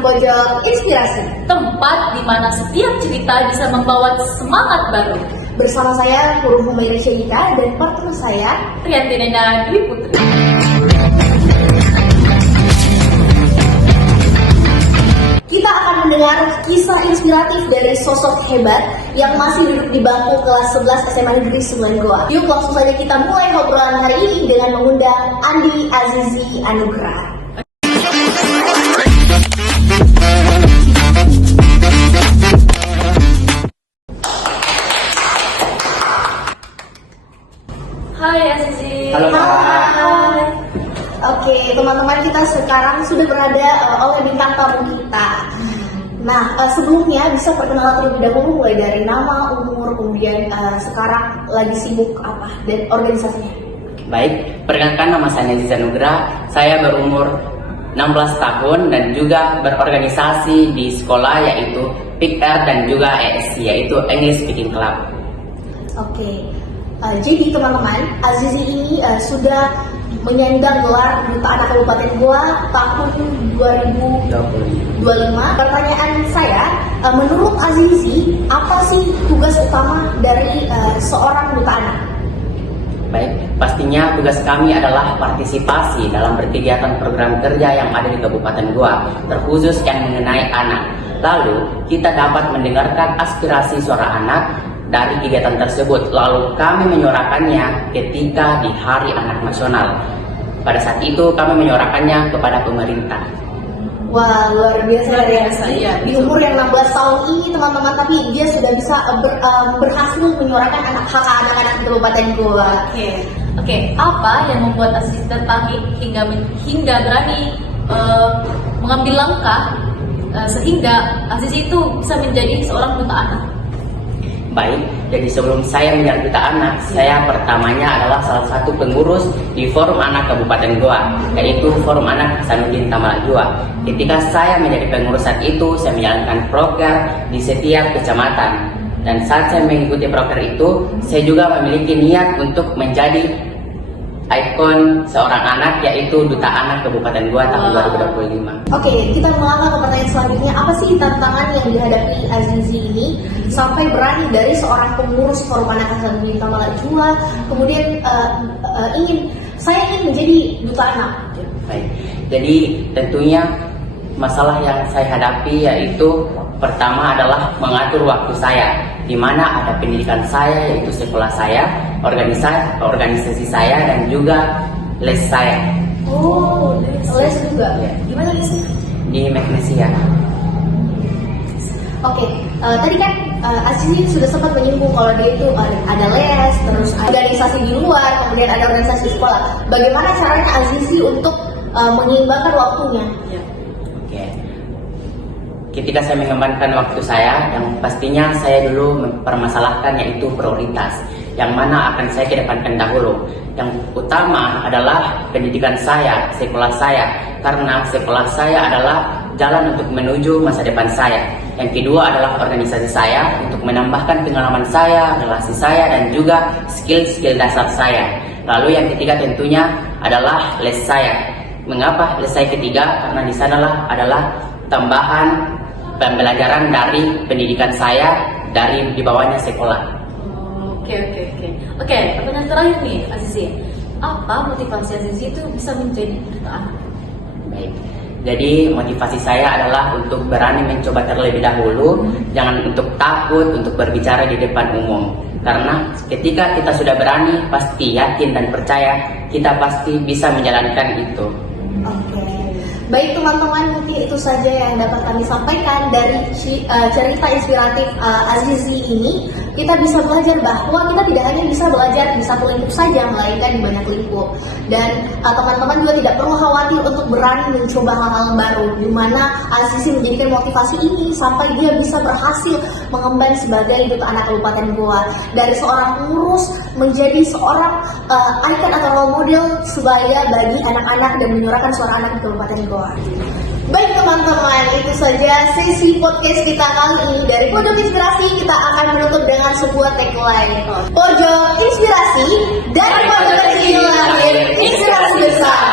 Pojok Inspirasi, tempat di mana setiap cerita bisa membawa semangat baru. bersama saya Huruf Humaira Syedika dan partner saya Rianti Nena Dwi Putri. Kita akan mendengar kisah inspiratif dari sosok hebat yang masih duduk di bangku kelas 11 SMA Negeri 9 Goa. Yuk langsung saja kita mulai obrolan hari ini dengan mengundang Andi Azizi Anugrah. Hai Azizi. Halo Kak. Hai. Oke, teman-teman, kita sekarang sudah berada oleh bintang tamu kita. Nah, sebelumnya bisa perkenalan terlebih dahulu mulai dari nama, umur, kemudian sekarang lagi sibuk apa dan organisasinya. Baik, perkenalkan nama saya Azizi Anugrah. Saya berumur 16 tahun dan juga berorganisasi di sekolah yaitu PIKR dan juga ESC yaitu English Speaking Club. Oke, jadi teman-teman, Azizi ini sudah menyandang gelar Duta Anak Kabupaten Goa tahun 2025. Pertanyaan saya, menurut Azizi, apa sih tugas utama dari seorang Duta Anak? Baik, pastinya tugas kami adalah partisipasi dalam berkegiatan program kerja yang ada di Kabupaten Goa, terkhusus yang mengenai anak. Lalu, kita dapat mendengarkan aspirasi suara anak dari kegiatan tersebut, lalu kami menyuarakannya ketika di Hari Anak Nasional. Pada saat itu kami menyuarakannya kepada pemerintah. Wah, luar biasa ya. Iya. Di umur yang 16 tahun ini teman-teman, tapi dia sudah bisa berhasil menyuarakan hak anak-anak di Kabupaten Goa. Oke, apa yang membuat Azizi tertarik hingga berani mengambil langkah sehingga Azizi itu bisa menjadi seorang duta anak? Baik, jadi sebelum saya menjadi duta anak, saya pertamanya adalah salah satu pengurus di Forum Anak Kabupaten Goa, yaitu Forum Anak Hasanuddin Tamalajua. Ketika saya menjadi pengurus saat itu, saya menjalankan proker di setiap kecamatan. Dan saat saya mengikuti proker itu, saya juga memiliki niat untuk menjadi ikon seorang anak, yaitu Duta Anak Kabupaten Goa tahun 2025. Oke, kita melangkah ke pertanyaan selanjutnya. Apa sih tantangan yang dihadapi Azizi ini sampai berani dari seorang pengurus Forum Anak Hasanuddin Tamalajua kemudian saya ingin menjadi duta anak? Baik, jadi tentunya masalah yang saya hadapi yaitu pertama adalah mengatur waktu saya, di mana ada pendidikan saya yaitu sekolah saya, organisasi saya dan juga les saya. Oh, les juga. Ya. Gimana lesnya? Di Magnesia. Oke, tadi kan Azizi sudah sempat menyinggung kalau dia itu ada les, terus organisasi di luar, kemudian ada organisasi di sekolah. Bagaimana caranya Azizi untuk menyeimbangkan waktunya? Oke. Ketika saya mengembangkan waktu saya, yang pastinya saya dulu mempermasalahkan yaitu prioritas, yang mana akan saya kedepankan dahulu. Yang utama adalah pendidikan saya, sekolah saya, karena sekolah saya adalah jalan untuk menuju masa depan saya. Yang kedua adalah organisasi saya untuk menambahkan pengalaman saya, relasi saya, dan juga skill-skill dasar saya. Lalu yang ketiga tentunya adalah les saya. Mengapa les saya ketiga? Karena di sanalah adalah tambahan pembelajaran dari pendidikan saya dari di bawahnya sekolah. Oke, pertanyaan terakhir nih Azizi. Apa motivasi Azizi itu bisa menjadi duta anak? Baik. Jadi motivasi saya adalah untuk berani mencoba terlebih dahulu, jangan untuk takut untuk berbicara di depan umum. Karena ketika kita sudah berani, pasti yakin dan percaya kita pasti bisa menjalankan itu. Oke. Baik teman-teman, mungkin itu saja yang dapat kami sampaikan dari cerita inspiratif Azizi ini. Kita bisa belajar bahwa kita tidak hanya bisa belajar di satu lingkup saja, melainkan di banyak lingkup. Dan teman-teman juga tidak perlu khawatir untuk berani mencoba hal-hal baru, di mana Azizi menjadikan motivasi ini sampai dia bisa berhasil mengemban sebagai Duta Anak Kabupaten Goa. Dari seorang pengurus menjadi seorang ikon atau role model sebaya bagi anak-anak dan menyuarakan suara anak di Kabupaten Goa. Baik teman-teman, itu saja sesi podcast kita kali ini. Dari Pojok Inspirasi kita akan menutup dengan sebuah tagline. Pojok Inspirasi, dari pojok kecil lahir inspirasi besar.